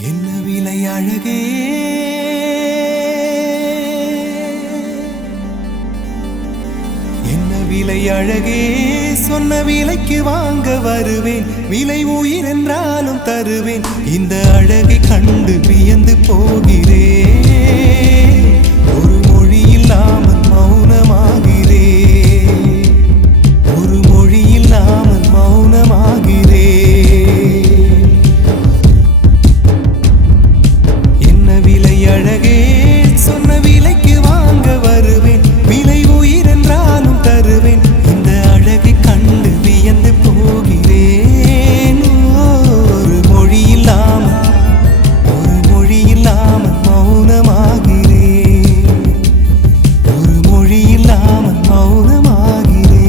என்ன விலை அழகே என்ன விலை அழகே சொன்ன விலைக்கு வாங்க வருவேன் விலை உயிர் என்றாலும் தருவேன் இந்த அழகை கண்டு வியந்து போகிறேன் ஒரு மொழி இல்லாமல் மௌனமாகிறேன் ஒரு மொழி இல்லாமல் மௌனமாகிறேன் அழகே சொன்ன விலைக்கு வாங்க வருவேன் விலை உயிர் என்றாலும் தருவேன் இந்த அழகை கண்டு வியந்து போகிறேன் ஒரு மொழி இல்லாமல் மௌனமாகிறேன் ஒரு மொழி இல்லாமல் மௌனமாகிறேன்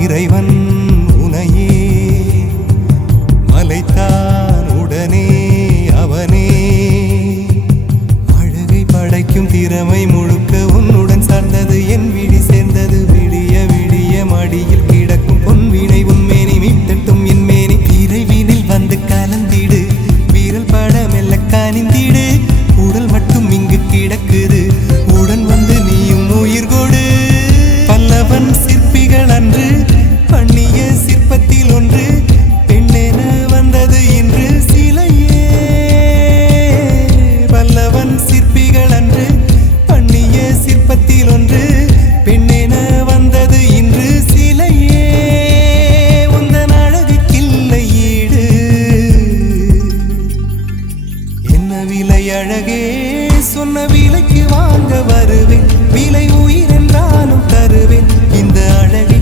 இறைவன் உனையே மலைத்தான் உடனே அவனே அழகை படைக்கும் திறமை முழுக்க உன்னுடன் சார்ந்தது என் விழி சேர்ந்தது விடிய விடிய மடியில் கிடக்கும் பொன்வினை உன்மேனி மீட்டட்டும் என் மேனி இறைவினில் வந்து கலந்திடு வீரல் பட மெல்ல கனிந்திடு உடல் மட்டும் இங்கு கிடக்குது உடன் வந்து நீயும் உயிர் கொடு பல்லவன் சிற்பிகள் அன்று பண்ணிய சிற்பத்தில் ஒன்று பெண்ணென வந்தது இன்று சிலையே பல்லவன் சிற்பிகள் அன்று பண்ணிய சிற்பத்தில் ஒன்று பெண்ணென வந்தது இன்று சிலையே உந்தன் அழகுக்கில்லை ஈடு என்ன விலை அழகே சொன்ன விலைக்கு வாங்க வருவேன் விலை உயிர் என்றாலும் தருவேன் இந்த அழகை